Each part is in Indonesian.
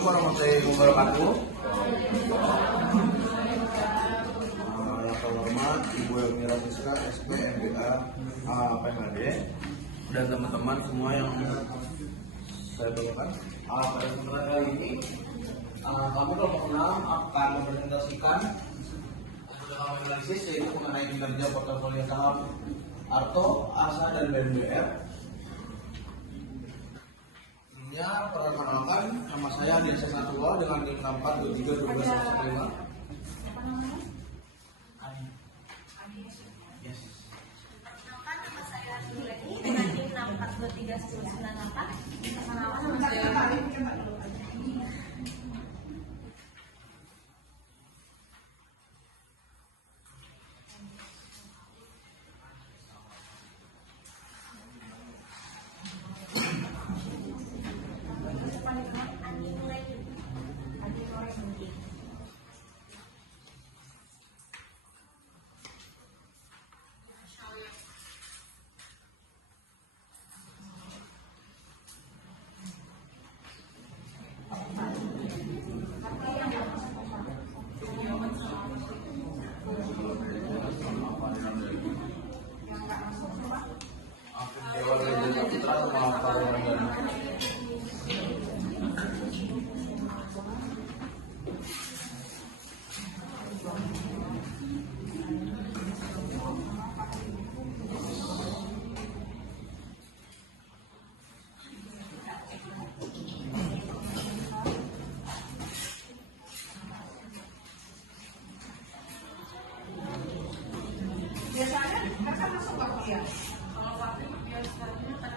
Assalamualaikum warahmatullahi wabarakatuh. Yang terhormat Ibu Elmira Siska, SP, MBA, PhD, dan teman-teman semua yang saya berikan. Pada kesempatan kali ini, kami kelompok 6 akan mempresentasikan hasil analisis yaitu mengenai kinerja portofolio saham Arto, ASA, dan BNBR. Perkenalkan, nama saya Desa Satwa dengan NIM 64231215. Perkenalkan, nama saya Zuleni dengan NIM 642398. Perkenalkan, nama saya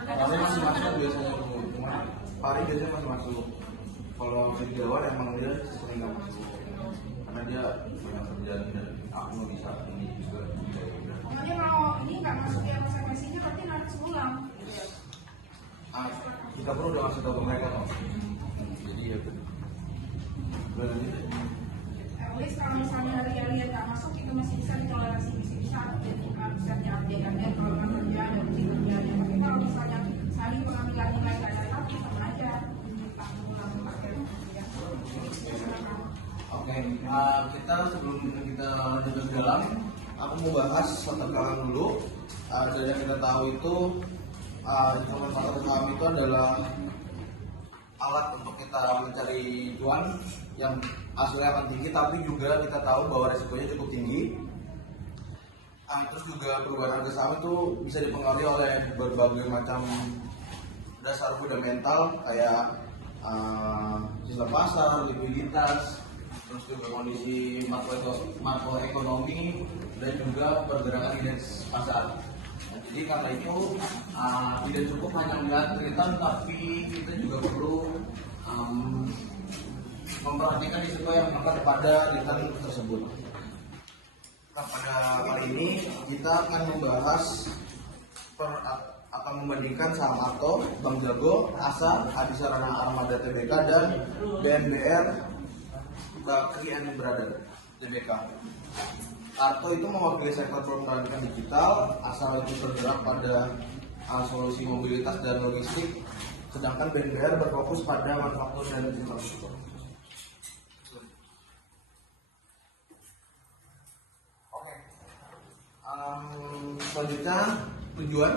Kami masih masuk biasanya cuma Pari biasanya masih masuk. Kalau Setiawan emang dia sering nggak masuk karena dia banyak kerjaan dan aku nggak bisa ini juga. Dia mau ini nggak masuk ya konsekuensinya berarti harus ulang. Kita perlu udah ngasih tahu ke mereka kok. Jadi ya benar. At kalau misalnya hari-hari nggak masuk itu masih bisa ditoleransi, bisa bisa diupdate ya kalau nggak kerja dan kerjanya. Tapi kalau misalnya saling pengambilan nilai nggak dapat sama aja. Oke, kita sebelum kita lanjut ke dalam, aku mau bahas latar belakang dulu. Dari yang kita tahu itu, instrumen pasar saham itu adalah alat untuk kita mencari cuan yang hasilnya akan tinggi, tapi juga kita tahu bahwa resikonya cukup tinggi. Terus juga perubahan harga saham itu bisa dipengaruhi oleh berbagai macam dasar fundamental kayak sistem pasar, likuiditas, terus juga kondisi makroekonomi dan juga pergerakan indeks pasar. Jadi karena itu tidak cukup hanya melihat return, tapi kita juga perlu memperhatikan risiko yang melekat pada return tersebut. Nah, pada kali ini kita akan membahas akan membandingkan saham Arto, Bank Jago, ASA, Adisarana Armada Tbk, dan BNBR Bakri and Brother Tbk. Arto itu mewakili sektor pembayaran digital, ASA itu bergerak pada solusi mobilitas dan logistik, sedangkan BNBR berfokus pada manufaktur dan infrastruktur. Oke. Selanjutnya tujuan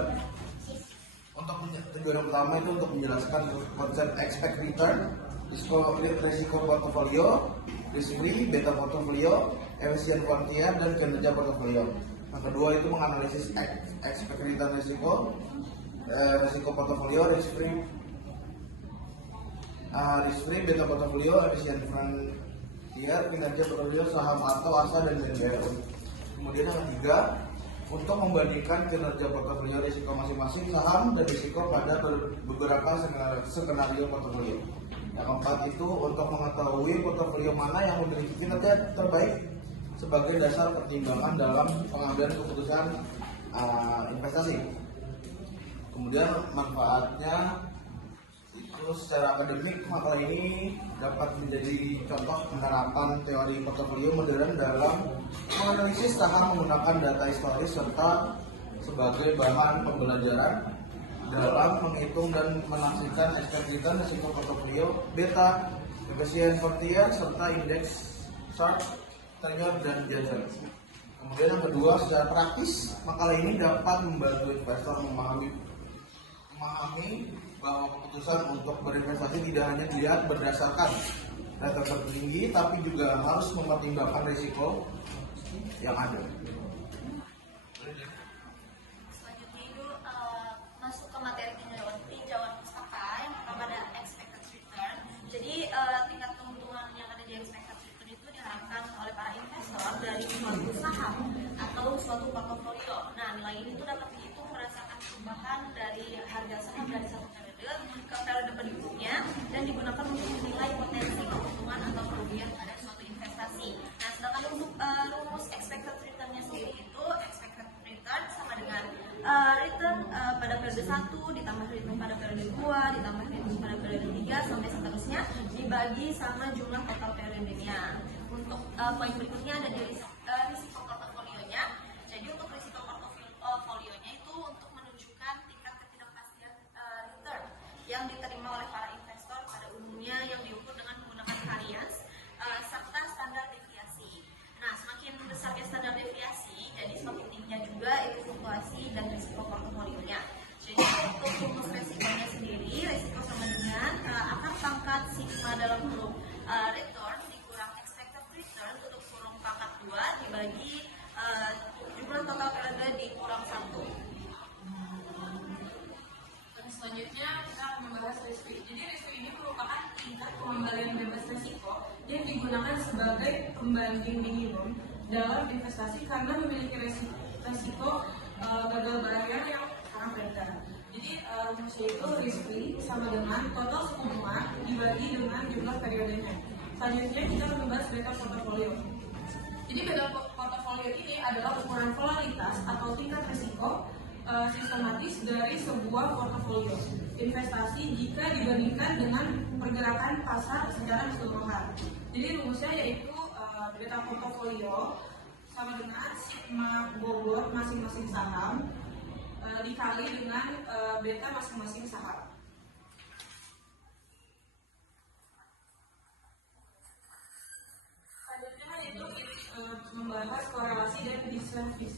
yang pertama itu untuk menjelaskan konsep expect return, risiko portofolio, risk free, beta portofolio, efisien kuantitas, dan kinerja portofolio. Yang kedua itu menganalisis expect return risiko portofolio, risk free, beta portofolio, efisien frontier, kinerja portofolio saham atau ASA dan BNBR. Kemudian yang ketiga, untuk membandingkan kinerja portofolio risiko masing-masing saham dan risiko pada beberapa skenario portofolio. Yang keempat itu untuk mengetahui portofolio mana yang memiliki kinerja terbaik sebagai dasar pertimbangan dalam pengambilan keputusan investasi. Kemudian manfaatnya itu secara akademik, makalah ini dapat menjadi contoh penerapan teori portofolio modern dalam menganalisis saham menggunakan data historis serta sebagai bahan pembelajaran dalam menghitung dan menafsirkan ekspektasi risiko portofolio beta Efisien Fortier serta indeks Sharp, Steiner, dan Jensen. Kemudian yang kedua, secara praktis makalah ini dapat membantu investor memahami bahwa keputusan untuk berinvestasi tidak hanya dilihat berdasarkan data tertinggi, tapi juga harus mempertimbangkan risiko yang ada. Selanjutnya itu masuk ke materi tinjauan maskapai pada expected return. Jadi tingkat keuntungan yang ada di expected return itu diharapkan oleh para investor dari suatu saham atau suatu portofolio. Nah, nilai ini tuh dapat dihitung berdasarkan perubahan dari harga saham dari satu periode ke periode berikutnya dan digunakan untuk menilai potensi keuntungan atau kerugian pada suatu investasi. Nah, sedangkan untuk rumus expected return-nya sendiri itu expected return sama dengan return pada periode 1 ditambah return pada periode 2 ditambah return pada periode 3 sampai seterusnya dibagi sama jumlah total periodenya. Untuk poin berikutnya ada di risiko portofolionya. Jadi untuk risiko portofolionya itu untuk menunjukkan tingkat ketidakpastian return yang diterima oleh para investor pada umumnya yang diukur dengan menggunakan variance serta standar deviasi. Nah, semakin besarnya standar deviasi, jadi semakin tingginya juga itu fluktuasi dan risiko portofolionya. Jadi untuk rumus resikonya sendiri, risiko sama dengan akar pangkat sigma dalam kurung return dikurang expected return tutup kurung pangkat 2 dibagi jumlah total periode dikurang 1. Dan selanjutnya kita akan membahas risiko. Jadi risiko ini merupakan tingkat pengembalian bebas risiko yang digunakan sebagai pembanding minimum dalam investasi karena memiliki risiko gagal bayar yang sangat rendah. Jadi rumusnya itu risiko sama dengan total suku bunga dibagi dengan jumlah periodenya. Selanjutnya kita akan membahas beta portofolio. Jadi beta portofolio ini adalah ukuran volatilitas atau tingkat risiko sistematis dari sebuah portofolio investasi jika dibandingkan dengan pergerakan pasar secara keseluruhan. Jadi rumusnya yaitu beta portofolio sama dengan sigma bobot masing-masing saham dikali dengan beta masing-masing saham. Selanjutnya itu membahas korelasi dan diversifikasi.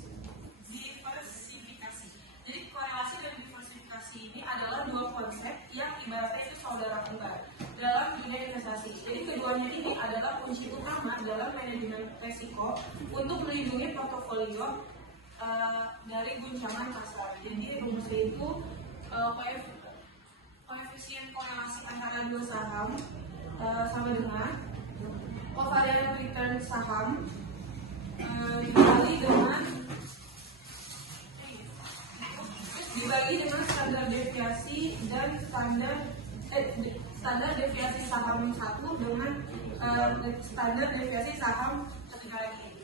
Jadi korelasi dan diversifikasi ini adalah dua konsep yang ibaratnya itu saudara kembar dalam dunia investasi. Jadi keduanya ini adalah kunci utama dalam manajemen risiko untuk melindungi portofolio dari guncangan pasar. Jadi rumusnya itu koefisien korelasi antara dua saham sama dengan covariance return saham dibagi dengan standar deviasi dan standar deviasi saham satu dengan standar deviasi saham ketiga lagi.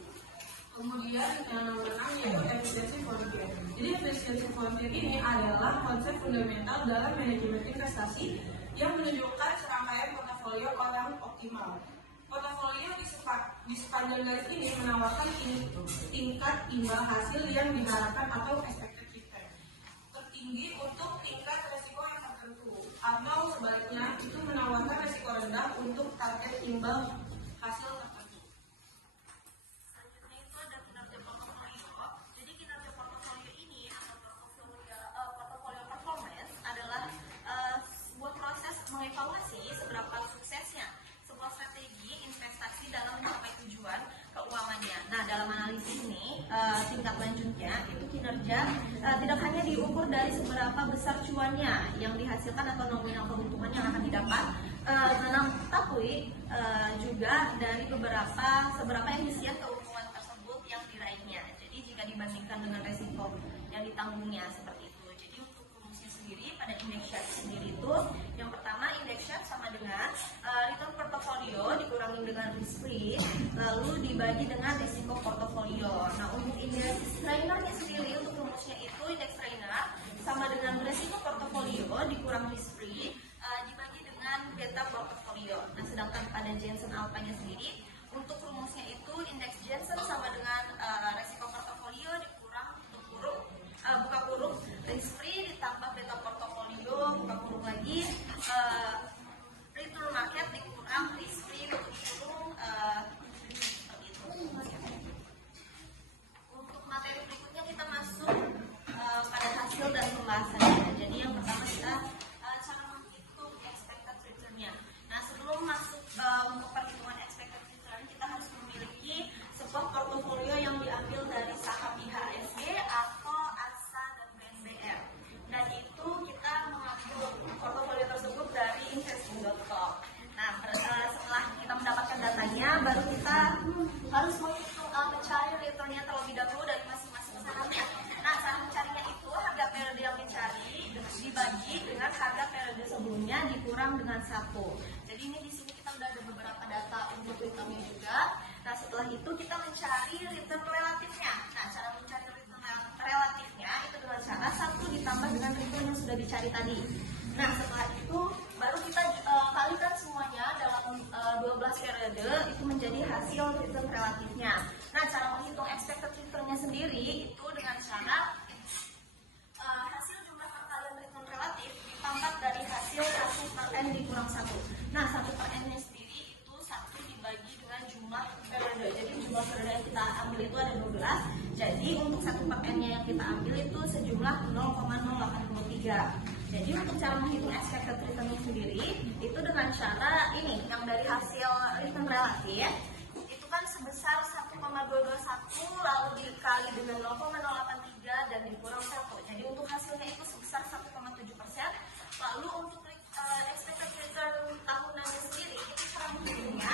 Kemudian yang nomor 6 yaitu efisiensi frontier. Jadi efisiensi frontier ini adalah konsep fundamental dalam manajemen investasi yang menunjukkan serangkaian portofolio orang optimal. Portofolio di sepanjang garis ini menawarkan tingkat imbal hasil yang diharapkan atau expected return tertinggi untuk tingkat resiko yang tertentu, atau sebaliknya itu menawarkan resiko rendah untuk target imbal hasil tertentu. Selanjutnya itu ada kinerja portofolio. Jadi kinerja portofolio ini atau portofolio performance adalah sebuah proses mengevaluasi seberapa suksesnya sebuah strategi investasi dalam mencapai tujuan keuangannya. Nah, dalam analisis ini tingkat lanjutnya itu kinerja tidak hanya diukur dari seberapa besar cuannya yang dihasilkan atau nominal keuntungan yang akan didapat, tapi juga dari seberapa efisien keuntungan tersebut yang diraihnya. Jadi jika dibandingkan dengan resiko yang ditanggungnya seperti itu. Jadi untuk rumusnya sendiri pada indeks Sharpe sendiri itu yang pertama indeks Sharpe sama dengan return portofolio dikurangi dengan risk free lalu dibagi dengan risiko portofolio. Nah, untuk indeks Strainer-nya sendiri untuk rumusnya itu indeks Strainer sama dengan risiko portofolio dikurang risk free dibagi dengan beta portofolio. Nah, sedangkan pada Jensen Alpha-nya sendiri untuk rumusnya itu indeks Jensen sama dengan risiko portofolio dikurang tutup kurung buka kurung pembahasannya. Jadi yang pertama kita cara menghitung expected return-nya. Nah, sebelum masuk untuk perhitungan expected return, kita harus memiliki sebuah portofolio yang diambil dari saham IHSG atau ASA dan BNBR. Dan itu kita mengambil portofolio tersebut dari investing.com. Nah, setelah kita mendapatkan datanya, baru kita harus menghitung mencari returnnya terlebih dahulu dari masing-masing sahamnya. Nah, cara mencarinya itu harga periode yang dicari dibagi dengan harga periode sebelumnya dikurang dengan 1. Jadi ini di sini kita udah ada beberapa data untuk returnnya juga. Nah, setelah itu kita mencari return relatifnya. Nah, cara mencari return relatifnya itu dengan cara 1 ditambah dengan return yang sudah dicari tadi. Nah, setelah itu baru kita kalikan semuanya dalam 12 periode itu menjadi hasil return relatifnya. Nah, cara menghitung expected return-nya sendiri itu dengan cara hasil jumlah perkalian return relatif dipangkat dari hasil 1/n dikurang 1. Nah, 1/n-nya sendiri itu 1 dibagi dengan jumlah periode. Jadi jumlah periode yang kita ambil itu ada 12. Jadi untuk 1/n-nya yang kita ambil itu sejumlah 0,083. Jadi untuk cara menghitung expected return-nya sendiri itu dengan cara ini yang dari hasil return relatif itu kan sebesar 1,221 lalu dikali dengan 0,083 dan dikurang 1. Jadi untuk hasilnya itu sebesar 1,7%. Lalu untuk expected return tahunannya sendiri itu cara menghitungnya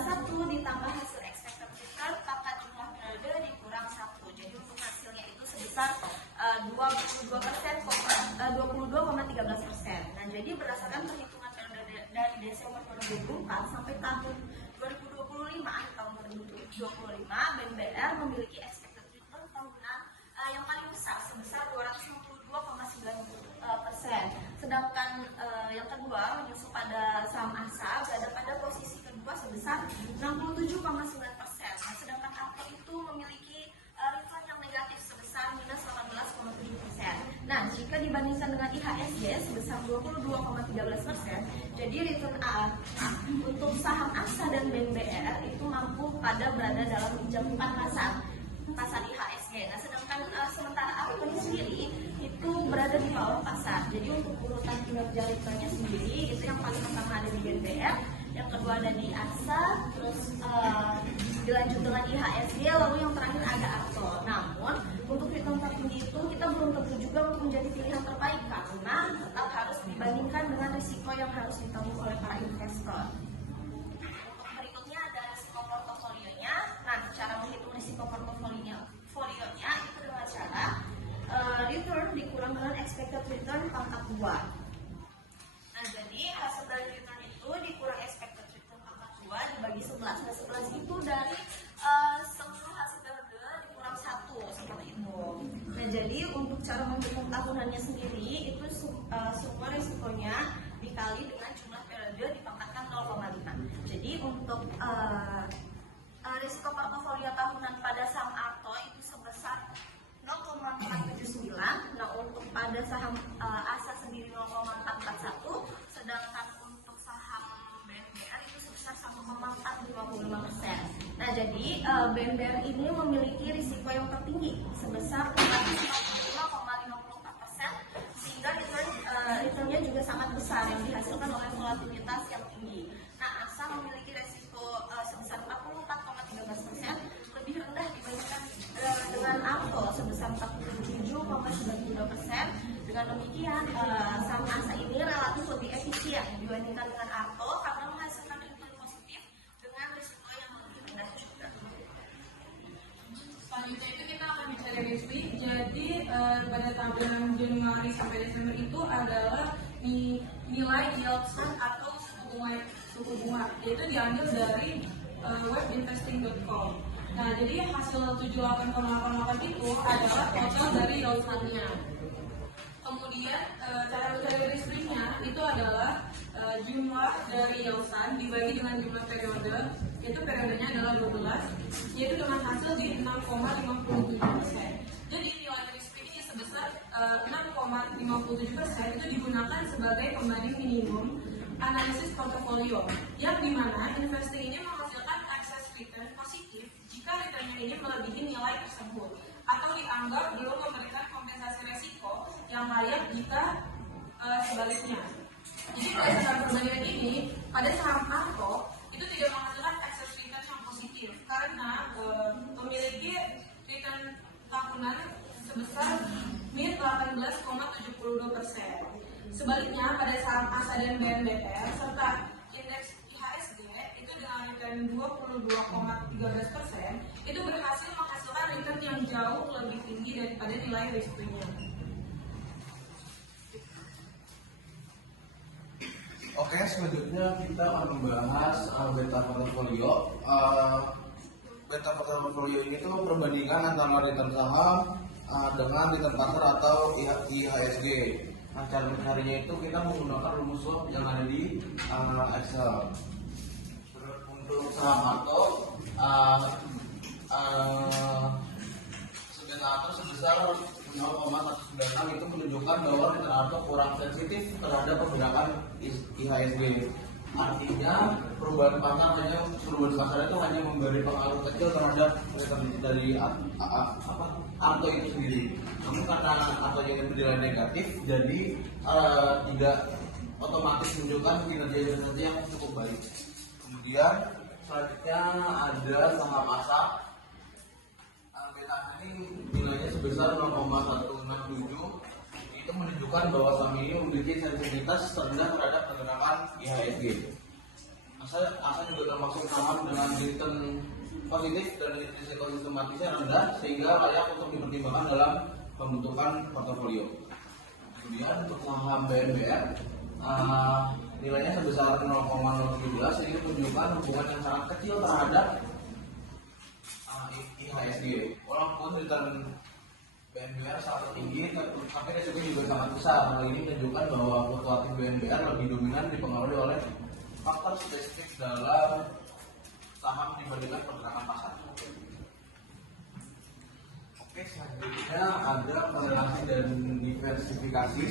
1 ditambah hasil expected return pangkat jumlah periode dikurang 1. Jadi untuk hasilnya itu sebesar 22,13%. Nah, jadi berdasarkan perhitungan periode dari Desember 2024 sampai tahun 2025, tahun 2025, BNBR memiliki expected return tahunan yang paling besar sebesar 262,9%. Sedangkan yang kedua menyusul pada saham ASA berada pada posisi kedua sebesar 67,9%. Nah, sedangkan APO itu memiliki return yang negatif sebesar minus 18,7%. Nah, jika dibandingkan dengan IHSG sebesar 22,13%, jadi return untuk saham ASA dan BNBR itu mampu berada dalam jam 4 pasar IHSG. Nah, sedangkan sementara APO sendiri itu berada di bawah pasar. Jadi untuk urutan kinerja returnnya sendiri itu yang paling pertama ada di BNBR, yang kedua ada di ASA, terus dilanjut dengan IHSG, lalu yang terakhir ada APO. Namun untuk return tertinggi itu kita belum tentu juga untuk menjadi pilihan terbaik karena tetap harus dibandingkan dengan risiko yang harus ditanggung oleh para investor. Untuk berikutnya ada risiko portofolionya. Nah, cara menghitung risiko portofolionya itu dengan cara return dikurang dengan expected return pangkat 2. Nah, jadi hasil dari return itu dikurang expected return pangkat 2 dibagi 11. Nah, 11 itu dari semua hasil periode dikurang 1 seperti itu. Nah, jadi untuk cara menghitung tahunannya sendiri itu semua risikonya dikali dengan jumlah periode dipangkatkan 0,5. Jadi untuk risiko portofolio tahunan pada saham ARTO itu sebesar 0,479. Nah, untuk pada saham ASA sendiri 0,441, sedangkan untuk saham BNBR itu sebesar 1,455%. Nah, jadi BNBR ini memiliki risiko yang tertinggi sebesar 45,54%, sehingga returnnya juga sangat besar yang dihasilkan oleh volatilitas yang tinggi. Nah, ASA memiliki risiko sebesar 44,13%, lebih rendah dibandingkan dengan APO sebesar 47,92%. Dengan demikian, saham ASA ini relatif lebih efisien dibandingkan dengan APO karena menghasilkan return positif dengan risiko yang lebih rendah juga. Selanjutnya itu kita akan bicara RSP. Jadi pada tampilan Januari sampai Desember itu adalah nilai yield fund atau suku bunga, yaitu diambil dari webinvesting.com. Nah, jadi hasil 78,88 itu adalah total dari yield fund-nya. Kemudian cara mencari risk free-nya itu adalah jumlah dari yield fund dibagi dengan jumlah periode, yaitu periodenya adalah 12, yaitu dengan hasil di 6,57%. Jadi nilai risk free-nya sebesar 6,57% itu digunakan sebagai pembanding minimum analisis portofolio, yang dimana investing ini menghasilkan excess return positif jika returnnya ini melebihi nilai tersebut atau dianggap belum memberikan kompensasi resiko yang jika sebaliknya. Jadi berdasarkan perbandingan ini, pada saham Arto itu tidak menghasilkan excess return yang positif karena memiliki return tahunan sebesar min 18,72%. Sebaliknya pada saham ASA dan BNBR serta indeks IHSG itu dengan return 22,13% itu berhasil menghasilkan return yang jauh lebih tinggi daripada nilai risikonya. Oke, selanjutnya kita akan membahas beta portfolio. Beta portfolio ini tuh perbandingan antara return saham dengan return pasar atau IHSG. Nah, cara mencarinya itu kita menggunakan rumus swot yang ada di Excel. Untuk saham Arto, sebesar 0,196 itu menunjukkan bahwa return Arto kurang sensitif terhadap pergerakan IHSG. Artinya perubahan pasar itu hanya memberi pengaruh kecil terhadap return dari Arto itu sendiri. Namun karena Arto yang bernilai negatif, jadi tidak otomatis menunjukkan kinerja investasi yang cukup baik. Kemudian selanjutnya ada saham ASA. Beta ini nilainya sebesar 0,167. Itu menunjukkan bahwa saham ini memiliki sensitivitas rendah terhadap pergerakan IHSG. ASA juga termasuk saham dengan return positif dan risiko sistematisnya rendah sehingga layak untuk dipertimbangkan dalam pembentukan portofolio. Kemudian untuk saham BNBR nilainya sebesar 0,017, ini menunjukkan hubungan yang sangat kecil terhadap IHSG. Walaupun return BNBR sangat tinggi, tapi risiko juga sangat besar. Hal ini menunjukkan bahwa fluktuatif BNBR lebih dominan dipengaruhi oleh faktor spesifik dalam saham dibandingkan pergerakan pasar. Oke, selanjutnya ada korelasi dan diversifikasi.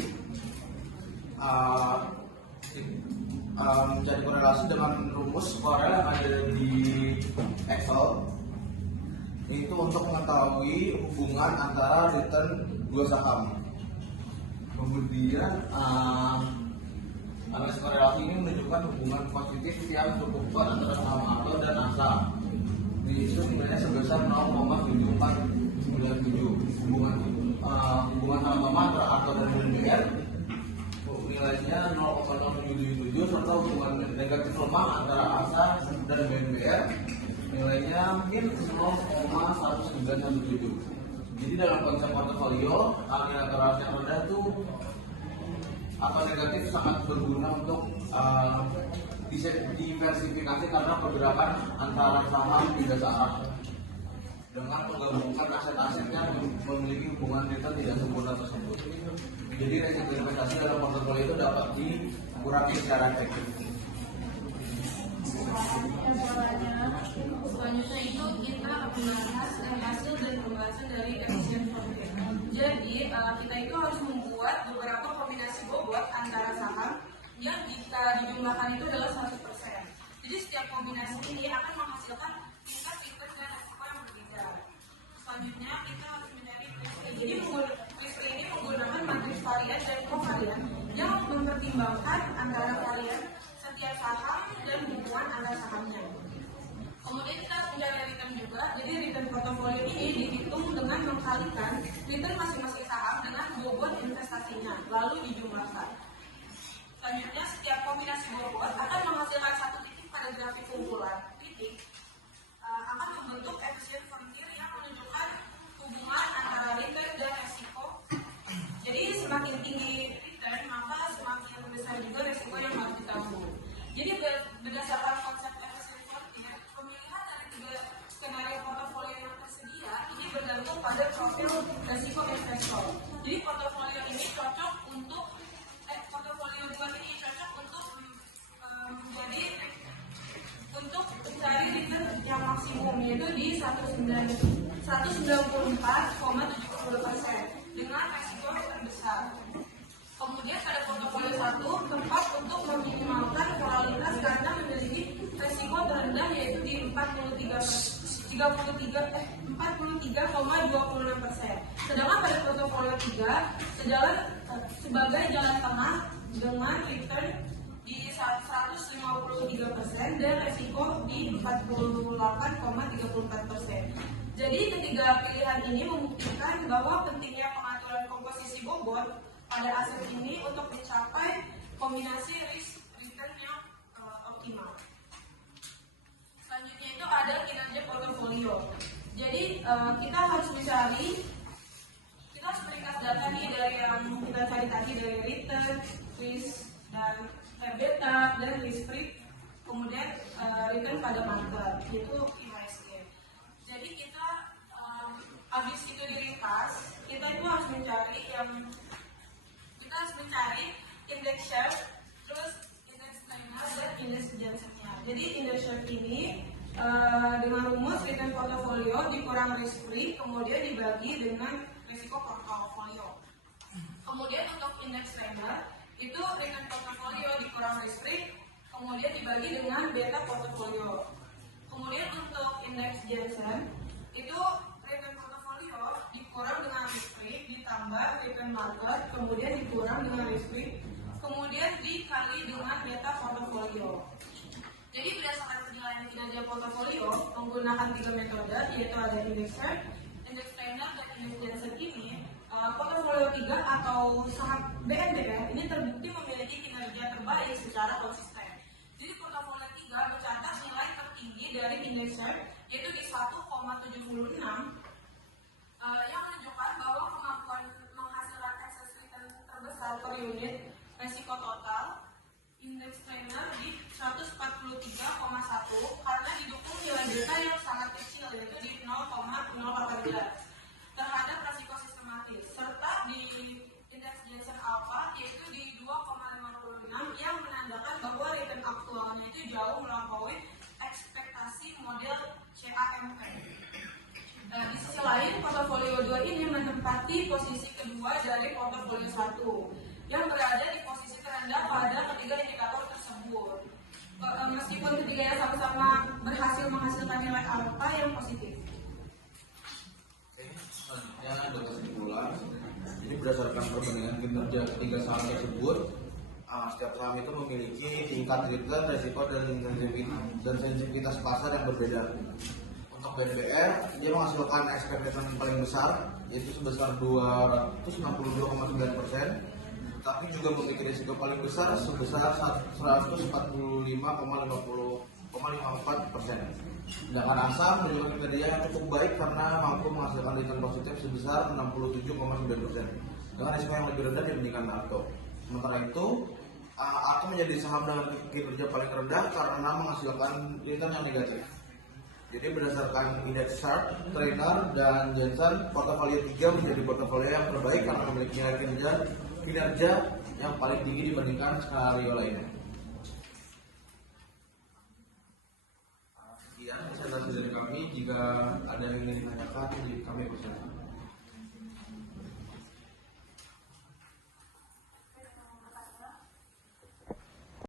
Mencari korelasi dengan rumus Corel yang ada di Excel itu untuk mengetahui hubungan antara return dua saham. Kemudian analisis korelasi ini menunjukkan hubungan positif yang cukup kuat antara saham Arto dan ASA. Itu nilainya sebesar 0,7497. Hubungan sama antara Arto dan BNBR nilainya 0,0777 serta hubungan negatif lemah antara ASA dan BNBR nilainya mungkin 0,1917. Jadi dalam konsep portofolio nilai korelasi yang rendah itu atau negatif sangat berguna untuk diversifikasi karena pergerakan antara saham beda saham dengan menggabungkan aset-asetnya memiliki hubungan return tidak sempurna tersebut. Jadi resiko investasi dalam portofolio itu dapat dikurangi secara efektif. Selanjutnya itu kita membahas hasil dan pembahasan dari efisien frontier. Jadi kita itu harus membuat beberapa kombinasi bobot antara saham yang jika dijumlahkan itu adalah 1%. Jadi setiap kombinasi ini akan menghasilkan tingkat return dan resiko yang berbeda. Selanjutnya kita harus mencari Price. Jadi Price ini menggunakan matriks varian dan kovarian yang mempertimbangkan antara varian setiap saham dan hubungan antara sahamnya. Kemudian kita mencari return juga. Jadi return portofolio ini dihitung dengan mengkalikan return masing-masing saham dengan bobot investasinya, lalu dijumlahkan. Selanjutnya setiap kombinasi bobot akan menghasilkan satu titik pada grafik kumpulan titik akan membentuk efisien frontier yang menunjukkan hubungan antara return dan resiko. Jadi semakin tinggi return maka semakin besar juga resiko yang harus ditanggung. Jadi berdasarkan konsep efisien frontier, pemilihan dari 3 skenario portofolio yang tersedia ini bergantung pada profil resiko investor. Jadi portofolio ini cocok untuk portofolio 2 ini cocok untuk untuk mencari return yang maksimum yaitu di 194,70% dengan resiko terbesar. Kemudian pada portofolio 1 tempat untuk meminimalkan volatilitas karena memiliki resiko terendah yaitu di 43,26%. Sedangkan pada portofolio 3 sejalan sebagai jalan tengah dengan return di 153% dan resiko di 48,34%. Jadi ketiga pilihan ini membuktikan bahwa pentingnya pengaturan komposisi bobot pada aset ini untuk mencapai kombinasi risk return yang optimal. Selanjutnya itu ada kinerja portofolio. Jadi kita harus meringkas data nih dari yang kita cari tadi, dari return, risk, dan beta, dan risk free, kemudian return pada market, yaitu IHSG. Jadi kita habis itu diringkas, kita itu harus mencari index share, terus index trainer, dan index Jensen-nya. Jadi index share ini dengan rumus return portfolio dikurang risk free, kemudian dibagi dengan risiko portfolio. Kemudian untuk index trainer itu return portfolio dikurang risk free, kemudian dibagi dengan beta portfolio. Kemudian untuk index Jensen itu return portfolio dikurang dengan risk free ditambah return market, kemudian dikurang dengan risk free, kemudian dikali dengan beta portfolio. Jadi berdasarkan penilaian kinerja portofolio menggunakan 3 metode, yaitu ada index share, index trainer, dan index Jensen ini, portofolio 3 atau saham BNBR ini terbukti memiliki kinerja terbaik secara konsisten. Jadi portofolio 3 mencatat nilai tertinggi dari index share, yaitu di 1,76, yang menunjukkan bahwa kemampuan menghasilkan excess return terbesar per unit resiko total. Index trainer di 143,1 karena didukung nilai beta yang sangat kecil, yaitu di 0,018 terhadap resiko sistematis, serta di indeks Jensen alpha yaitu di 2,56 yang menandakan bahwa return aktualnya itu jauh melampaui ekspektasi model CAMP. Di sisi lain, portofolio 2 ini menempati posisi kedua dari portofolio 1 yang berada di posisi terendah pada ketiga indikator tersebut. Meskipun ketiganya sama-sama berhasil menghasilkan nilai alpha yang positif. Selanjutnya ada kesimpulan. Jadi berdasarkan perbandingan kinerja ketiga saham tersebut, setiap saham itu memiliki tingkat return, resiko, dan sensitivitas pasar yang berbeda. Untuk BNBR, dia menghasilkan expected return paling besar, yaitu sebesar 262,9%, tapi juga memiliki risiko paling besar sebesar 145,54%. Sedangkan ASA menunjukkan kinerja yang cukup baik karena mampu menghasilkan return positif sebesar 67,9%, dengan risiko yang lebih rendah dibandingkan ARTO. Sementara itu, ARTO menjadi saham dengan kinerja paling rendah karena menghasilkan return yang negatif. Jadi berdasarkan indeks Sharpe, Trainer, dan Jensen, portofolio 3 menjadi portofolio yang terbaik karena memiliki nilai kinerja yang paling tinggi dibandingkan skenario lainnya. Sekian presentasi dari kami. Jika ada yang ingin ditanyakan, kami persilakan.